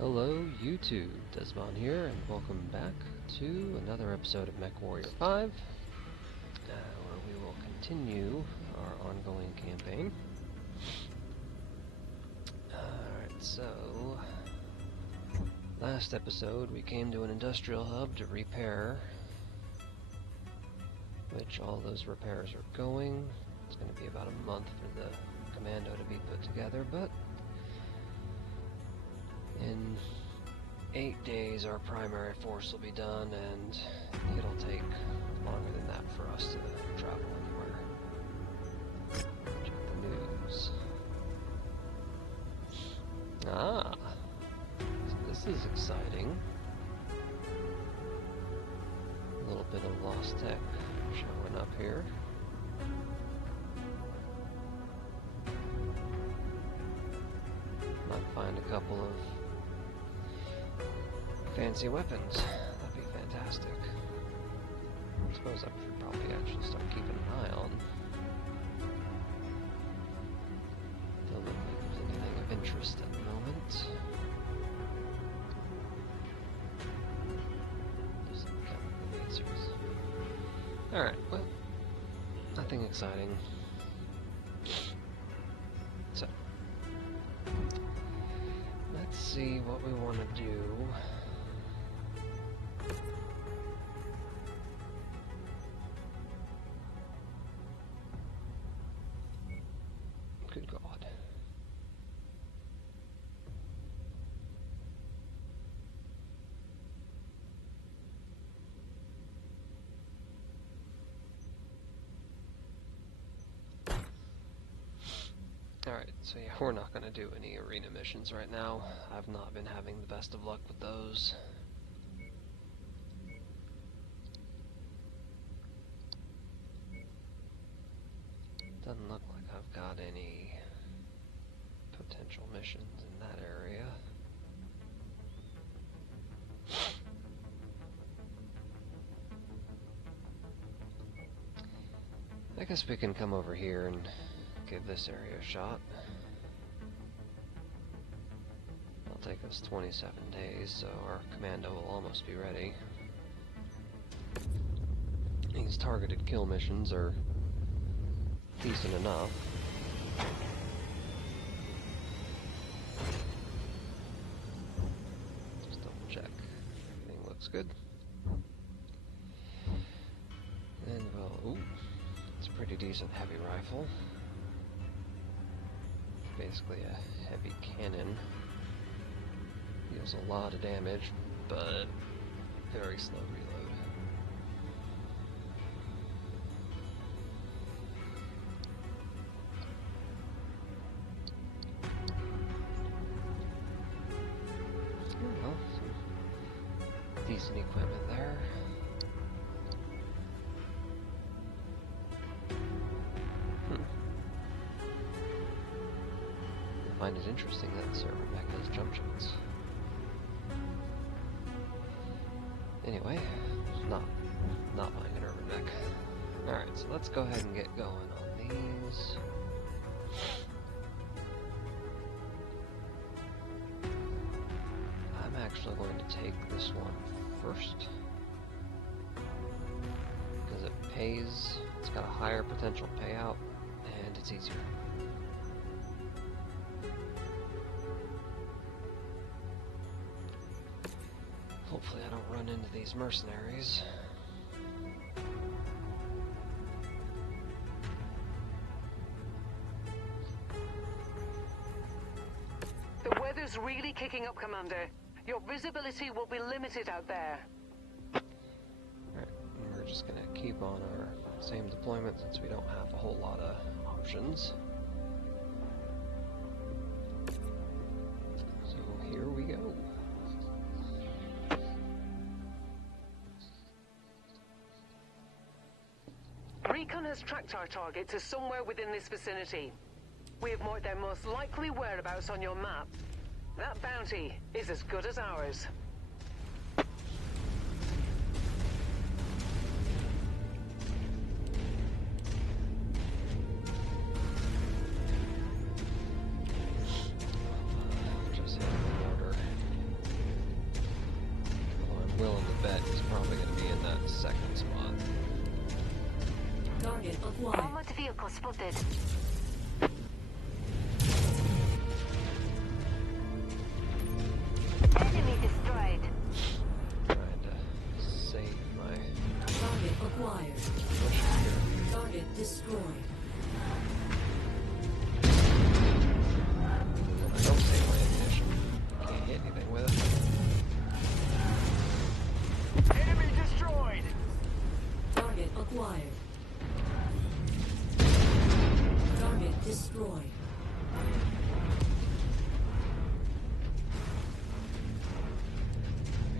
Hello YouTube, Dezibahn here, and welcome back to another episode of Mechwarrior 5, where we will continue our ongoing campaign. Alright, so last episode we came to an industrial hub to repair, which all those repairs are going. It's going to be about a month for the commando to be put together, but in 8 days our primary force will be done, and it'll take longer than that for us to travel anywhere. Check the news. Ah, so this is exciting. A little bit of lost tech showing up here. Might find a couple of fancy weapons. That'd be fantastic. I suppose I should probably actually start keeping an eye on. Don't look like there's anything of interest at the moment. There's some chemical lasers. Alright, well, nothing exciting. So, let's see what we want to do. Good God. Alright, so yeah, we're not going to do any arena missions right now. I've not been having the best of luck with those. Doesn't look like I've got any potential missions in that area. I guess we can come over here and give this area a shot. It'll take us 27 days, so our commando will almost be ready. These targeted kill missions are decent enough. Just double check. Everything looks good. And well, ooh, it's a pretty decent heavy rifle. Basically a heavy cannon. Deals a lot of damage, but very slow reload. Well, some decent equipment there. I find it interesting that server mech has jump jets. Anyway, not buying an urban mech. Alright, so let's go ahead and get going on these. I'm actually going to take this one first, because it pays, it's got a higher potential payout, and it's easier. Hopefully I don't run into these mercenaries. The weather's really kicking up, Commander. Your visibility will be limited out there. Alright, we're just gonna keep on our same deployment since we don't have a whole lot of options. So here we go. Recon has tracked our target to somewhere within this vicinity. We have marked their most likely whereabouts on your map. That bounty is as good as ours. Just hit the border. that second spot. Target acquired. Armored vehicle spotted. Enemy destroyed. Trying to save my Target acquired. push here. Target destroyed. I don't save my ammunition. Can't hit anything with it. Enemy destroyed! Target acquired. Target destroyed.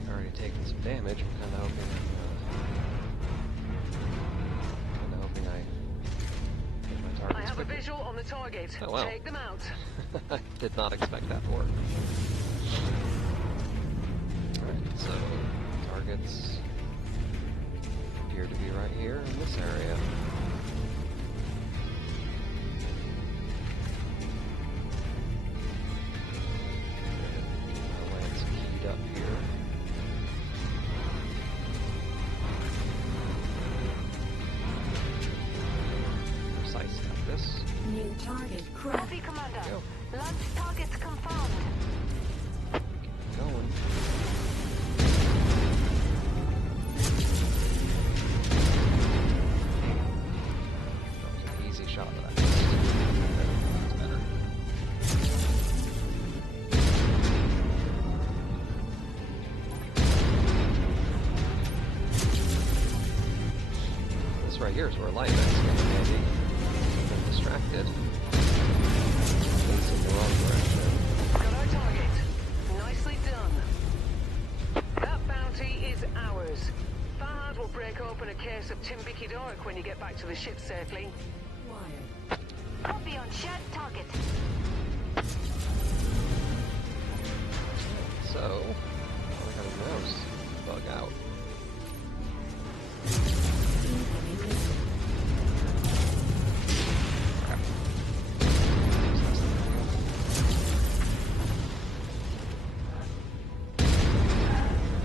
Already taken some damage. I'm kind of hoping I hit my targets I have a quickly. visual on the target. Oh, wow. Take them out. I did not expect that to work. Alright, so targets appear to be right here in this area. My lance keyed up here. Precise like this. New target cracked. Copy, Commander. Go. Launch targets confirmed. Keep going. That was an easy shot that I missed. That's better. This right here is where light vents come in handy. I'm distracted. Facing the wrong direction. Got our target. Nicely done. That bounty is ours. Fahad will break open a case of Timbiki Dark when you get back to the ship safely. Acquired. Copy on shared target. So, all I gotta do is bug out. Incoming missile. Crap.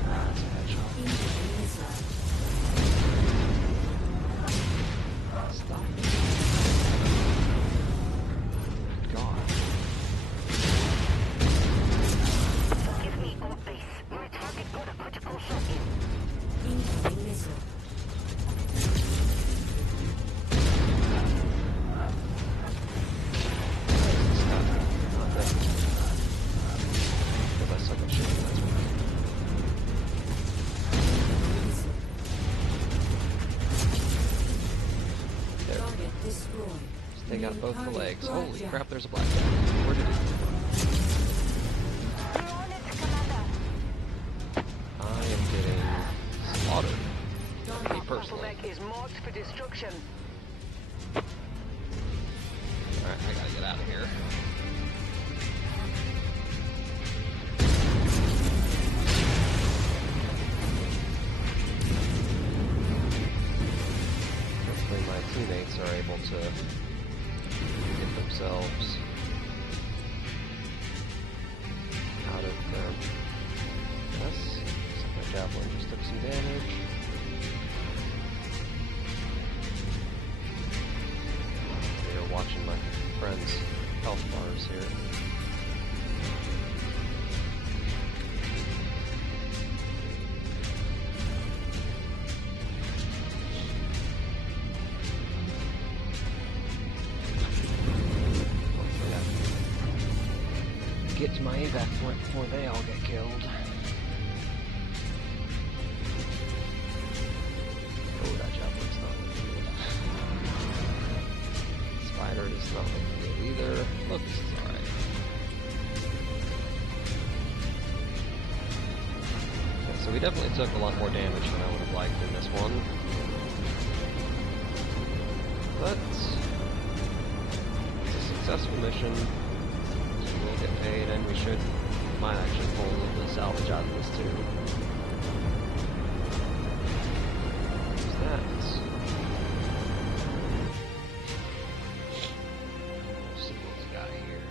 That's a headshot. Incoming missile. Stop it. God. Give me all base. My target got a critical shot in. Incoming missile. This guy not dead. Because I suck at shooting, that's why. Missile. There. Target destroyed. Just take out both the Target legs. Holy blackjack. crap, there's a blackjack. Where did it come from? We're on it, Commander. I am getting slaughtered. Me Target personally. Bottleneck is marked for destruction. Alright, I gotta get out of here. Hopefully my teammates are able to get themselves out of their mess. So my javelin just took some damage. They are watching my friend's health bars here. Hopefully I get to my evac point before they all get killed. Oh, that javelin's not looking good. Spider is not looking good either. Look, this is alright. Yeah, so we definitely took a lot more damage than I would have liked in this one. But it's a successful mission. We will get paid, and we might actually pull a little bit of salvage out of this too. What's that? Let's see what we got here.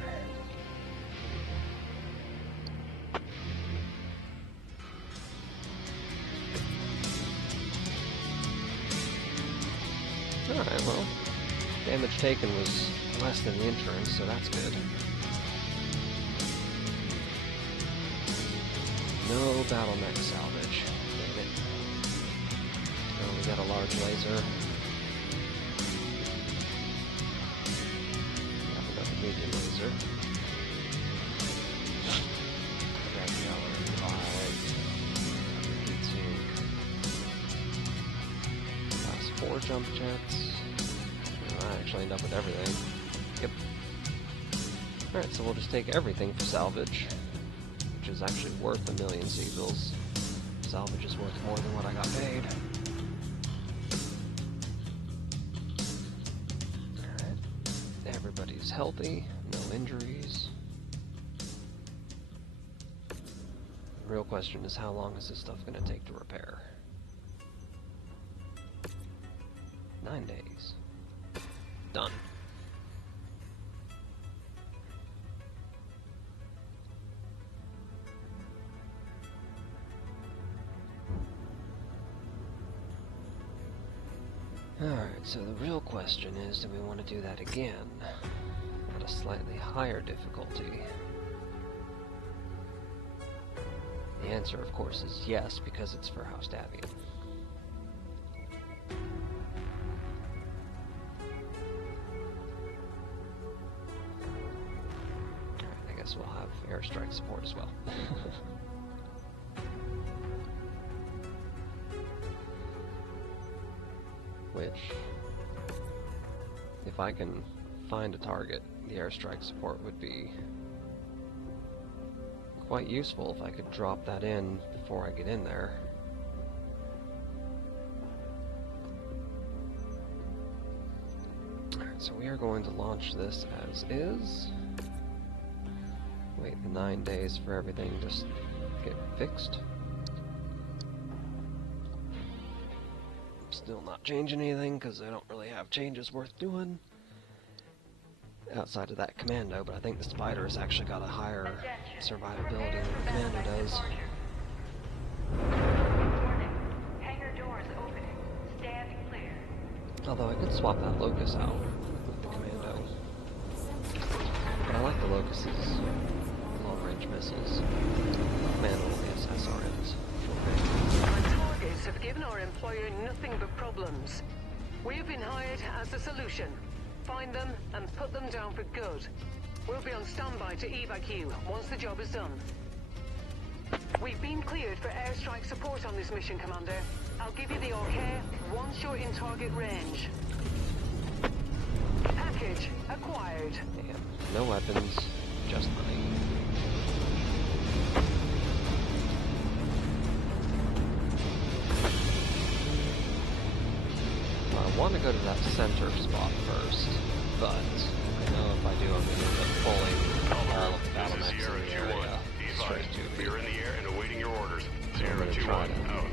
Alright, well, damage taken was less than the insurance, so that's good. No bottleneck salvage. Dang it. Oh, we got a large laser. We have another medium laser. Red, yellow, five. Last 4 jump jets. I actually end up with everything. Yep. Alright, so we'll just take everything for salvage, which is actually worth 1,000,000 seagulls. Salvage is worth more than what I got paid. Alright. Everybody's healthy, no injuries. The real question is, how long is this stuff going to take to repair? 9 days. Done. Alright, so the real question is, do we want to do that again? At a slightly higher difficulty? The answer, of course, is yes, because it's for House Davian. We'll have airstrike support as well. Which, if I can find a target, the airstrike support would be quite useful if I could drop that in before I get in there. Alright, so we are going to launch this as is. Wait the 9 days for everything to just get fixed. Still not changing anything because I don't really have changes worth doing outside of that commando, but I think the Spider's actually got a higher survivability than the commando does. Hangar doors opening. Stand clear. Although I could swap that Locust out with the commando. But I like the Locust's long-range missiles. Commando will be SRMs. Our targets have given our employer nothing but problems. We have been hired as the solution. Find them and put them down for good. We'll be on standby to evac you once the job is done. We've been cleared for airstrike support on this mission, Commander. I'll give you the okay once you're in target range. Package acquired. And no weapons, just money. I want to go to that center spot first, but I know if I do, I'm going to end up pulling all of the battle mechs in the area straight to me. You're in the air and awaiting your orders. So I'm going to try 021 out.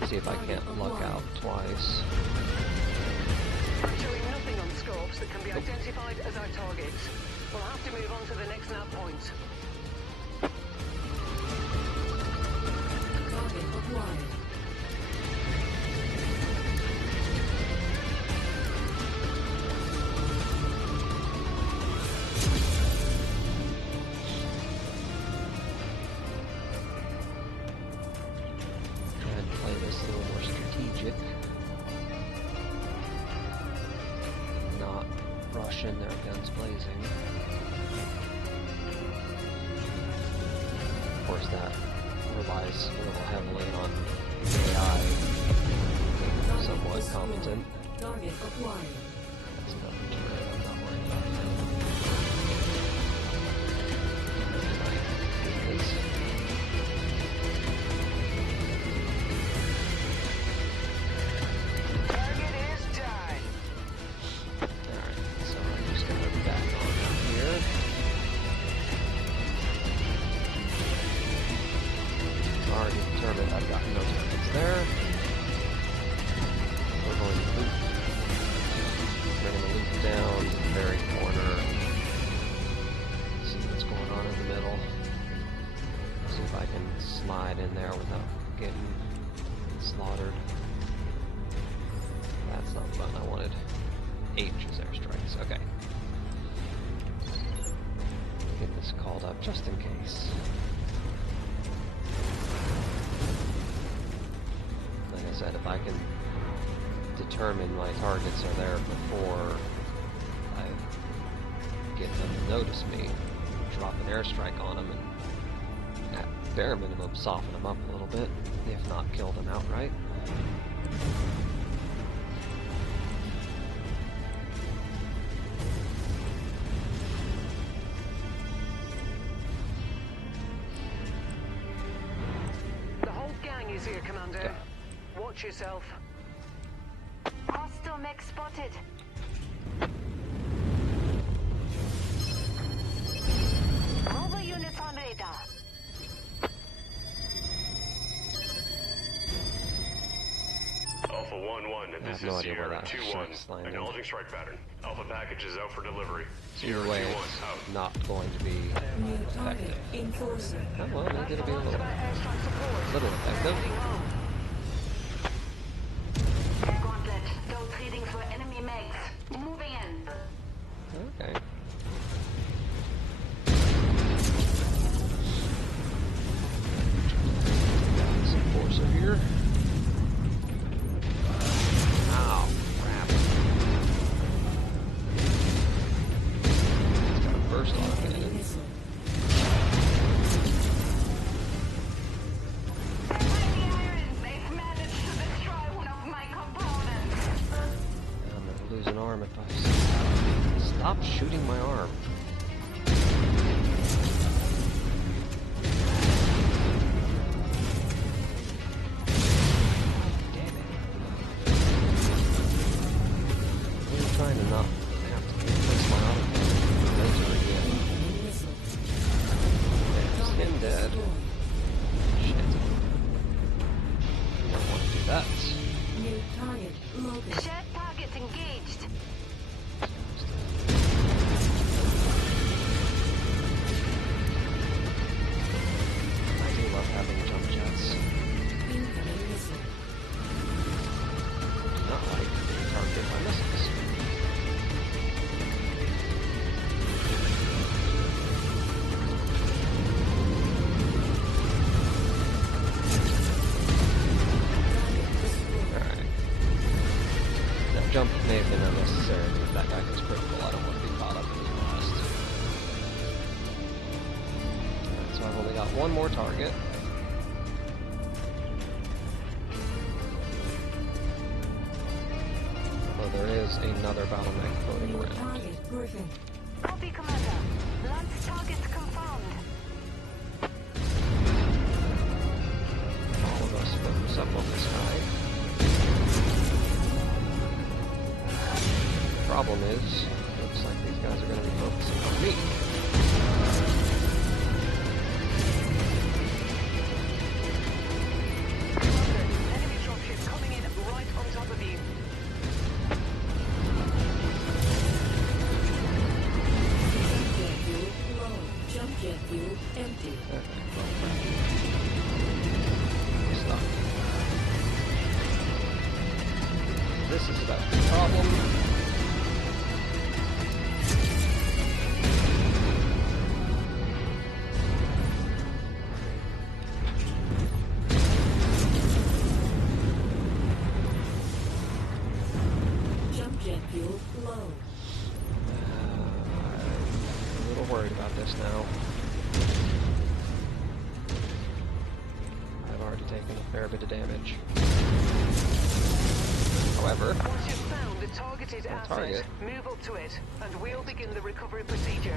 to see if I can't luck out twice. We're showing nothing on scopes that can be identified as our targets. We'll have to move on to the next nav point. Target acquired. Try and play this a little more strategic. Not rush in there guns blazing. Of course, that relies a little heavily on AI being somewhat competent. Target acquired. That's another turret. I'm not worried about that. Because Target is done. alright, so I'm just gonna back on out here. Already determined I've got no targets there. We're going to loop. We're going to loop down to the very corner. See what's going on in the middle. See if I can slide in there without getting slaughtered. That's not the button I wanted. H is airstrikes. Okay. Get this called up just in case. Like I said, if I can determine my targets are there before I get them to notice me, drop an airstrike on them, and at bare minimum soften them up a little bit, if not kill them outright. The whole gang is here, Commander. Okay. Watch yourself. Hostile mech spotted. Mobile units on radar. Alpha 1-1, this no is idea where Sierra that 2-1. ship's landing. Acknowledging strike pattern. Alpha package is out for delivery. Either Sierra way, 2-1, it's out. not going to be New target. effective. Enforcer. Oh, well, maybe it'll be a Lots little, about airstrike support. little effective. Heading home. Gauntlet. Those readings were enemy mechs. Moving in. Okay. Got some force over here. Ow, crap. It's got a burst on it. Incoming missile. Mighty Iron, they've managed to destroy one of my components. I'm gonna lose an arm if I stop shooting my arm. Damn it. I'm trying to not have to replace my auto laser again. Incoming missile. There's him dead. Shit. Don't want to do that. New target. Locust. Shared target engaged. I do love having jump jets. Incoming missile. Do not like being targeted by missiles. Alright. That jump may have been unnecessary, but if that guy goes critical, I don't want to be caught up in the lost. Alright, so I've only got one more target. Although there is another battle mech floating New around. target. Griffin. Copy, Commander. Launch target confirmed. All of us focus up on this guy. Problem is, looks like these guys are going to be focusing on me. Commander, enemy dropship coming in right on top of you. Jump jet fuel low. Jump jet fuel empty. Stop. This is about the problem. Jump jet fuel low. I'm a little worried about this now. I've already taken a fair bit of damage. However, Once you've found the targeted asset, target. move up to it, and we'll begin the recovery procedure.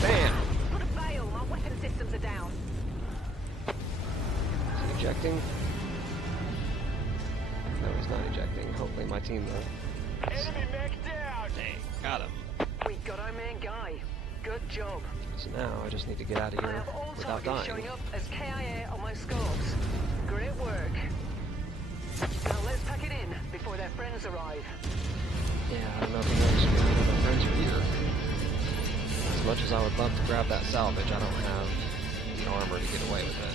bam! Put a bail. My weapon systems are down. Is he ejecting? No, he's not ejecting. Hopefully my team will. Enemy mech down! Hey, got him. We got our main guy. Good job. So now I just need to get out of I here have all without targets dying. showing up as KIA on my scopes. Great work. Now let's pack it in before their friends arrive. Yeah, I don't know if you noticed, but none of my friends are here. As much as I would love to grab that salvage, I don't have the armor to get away with it.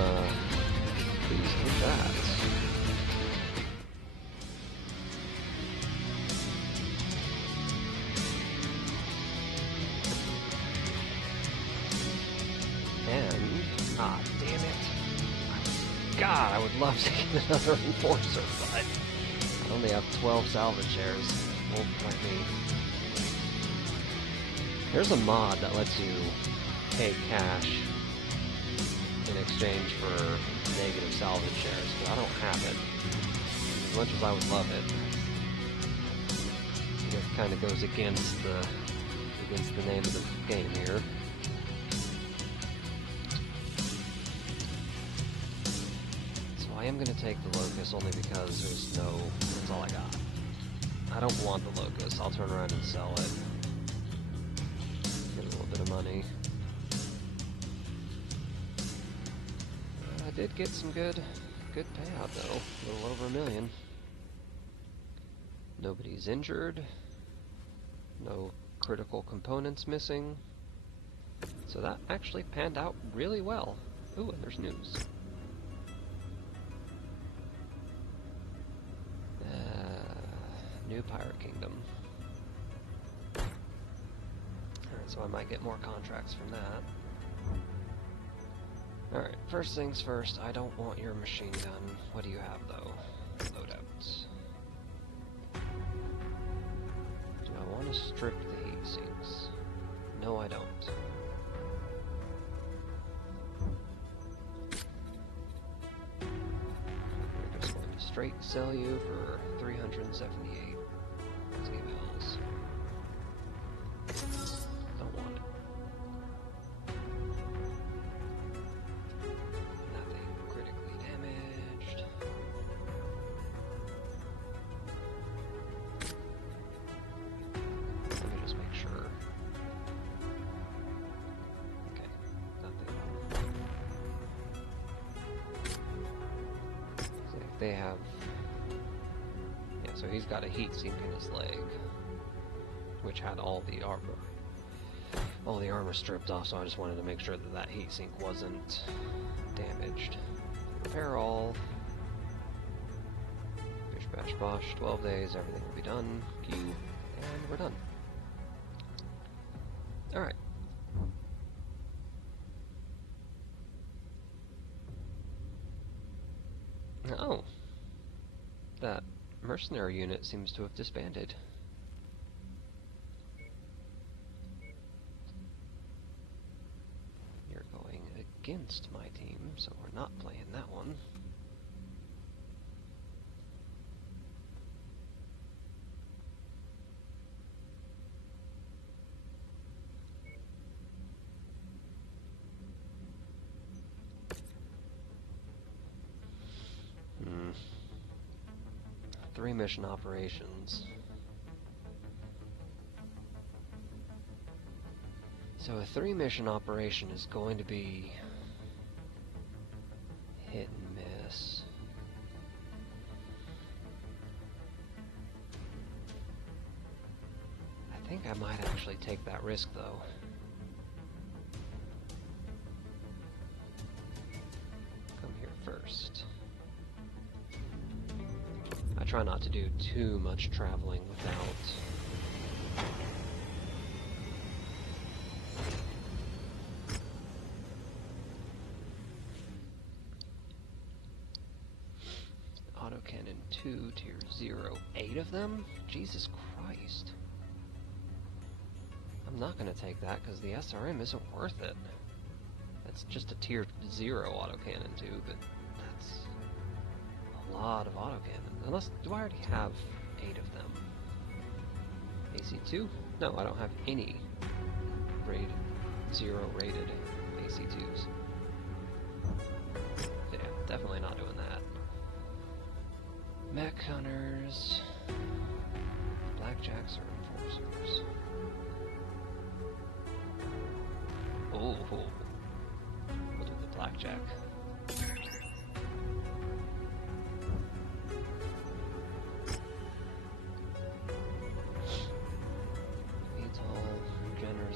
I'm pleased with that. And, damn it. God, I would love to get another enforcer, but I only have 12 salvage shares. Won't let me. There's a mod that lets you pay cash in exchange for negative salvage shares, but I don't have it. As much as I would love it, it kind of goes against the name of the game here. So I am going to take the Locust only because that's all I got. I don't want the Locust. I'll turn around and sell it. Get a little bit of money. I did get some good payout though. A little over $1 million. Nobody's injured. No critical components missing. So that actually panned out really well. Ooh, and there's news. New Pirate Kingdom. Alright, so I might get more contracts from that. Alright, first things first, I don't want your machine gun. What do you have, though? Loadouts. Do I want to strip the heat sinks? No, I don't. We're just going to straight sell you for 378 Dezibahns. Don't want it. Nothing critically damaged. Let me just make sure. Okay, nothing. So if they have... Yeah, so he's got a heat sink in his leg, which had all the armor stripped off, so I just wanted to make sure that that heat sink wasn't damaged. Repair all. Bish bash bosh, 12 days, everything will be done. Queue, and we're done. Alright. Oh. That mercenary unit seems to have disbanded. You're going against my team, so we're not playing that one. Hmm. 3 mission operations. So a 3 mission operation is going to be hit and miss. I think I might actually take that risk though. Come here first. I try not to do too much traveling without autocannon 2 tier 0, 8 of them? Jesus Christ. I'm not going to take that because the SRM isn't worth it. That's just a tier 0 autocannon 2, but that's a lot of autocannon. Unless, do I already have 8 of them? AC2? No, I don't have any 0 rated AC2s. Yeah, definitely not doing that. Mech hunters. Blackjacks or enforcers. Oh, we'll do the blackjack.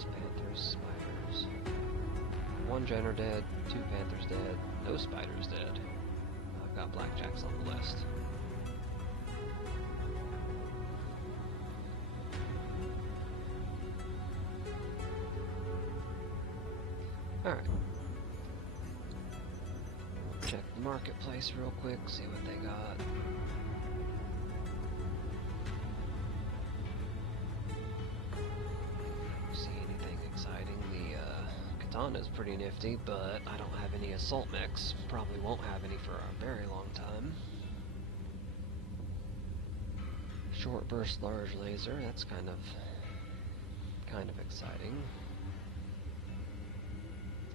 Panthers, Panthers, spiders. 1 Jenner dead, 2 Panthers dead, no spiders dead. I've got blackjacks on the list. Alright. Check the marketplace real quick, see what they got. See anything exciting? The katana's pretty nifty, but I don't have any assault mechs. Probably won't have any for a very long time. Short burst large laser, that's kind of exciting.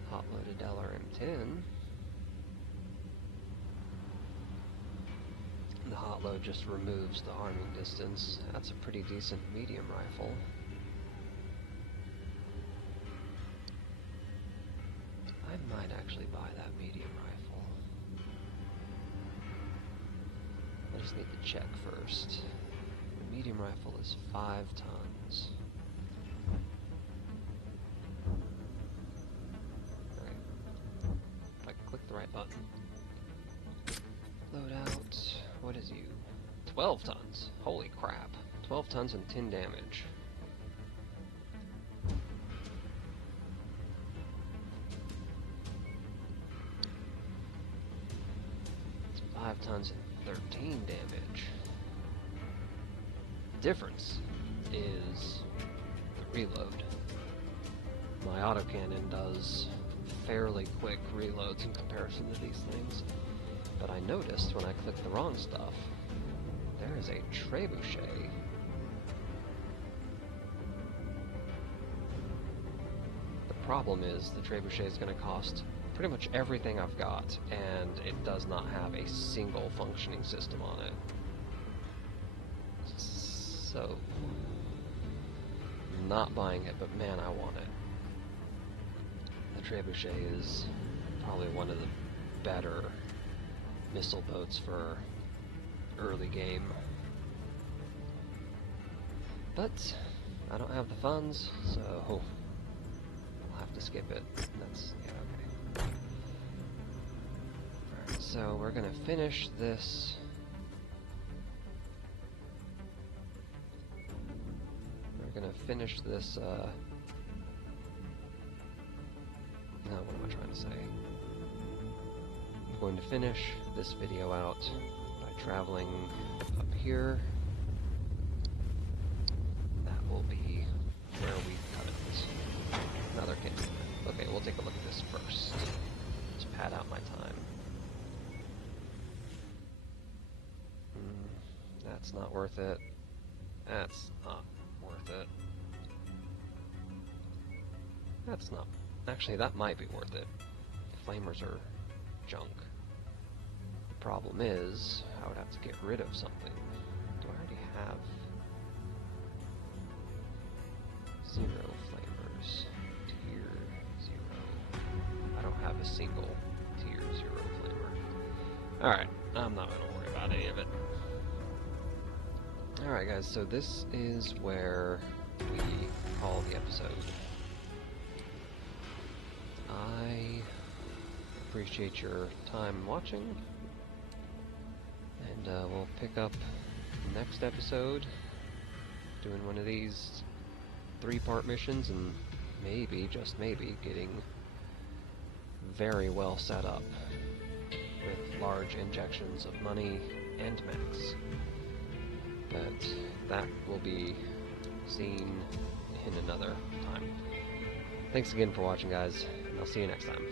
Hot loaded LRM-10. The hot load just removes the arming distance. That's a pretty decent medium rifle. I might actually buy that medium rifle. I just need to check first. The medium rifle is 5 tons. Click the right button. Load out. What is you? 12 tons. Holy crap. 12 tons and 10 damage. It's 5 tons and 13 damage. The difference is the reload. My autocannon does fairly quick reloads in comparison to these things, but I noticed when I clicked the wrong stuff, there is a trebuchet. The problem is the trebuchet is going to cost pretty much everything I've got, and it does not have a single functioning system on it. So, I'm not buying it, but man, I want it. The trebuchet is probably one of the better missile boats for early game. But I don't have the funds, so I'll have to skip it. That's yeah, okay. Alright, so we're gonna finish this. We're gonna finish this no, what am I trying to say? I'm going to finish this video out by traveling up here. That will be where we cut it. Another case. Okay, we'll take a look at this first. Just pad out my time. That's not worth it. That's not worth it. That's not... Actually, that might be worth it. Flamers are junk. The problem is, I would have to get rid of something. Do I already have 0 flamers? Tier 0. I don't have a single tier 0 flamer. Alright, I'm not going to worry about any of it. Alright guys, so this is where we call the episode. I appreciate your time watching, and we'll pick up next episode doing one of these 3-part missions, and maybe, just maybe, getting very well set up with large injections of money and mechs. But that will be seen in another time. Thanks again for watching, guys, and I'll see you next time.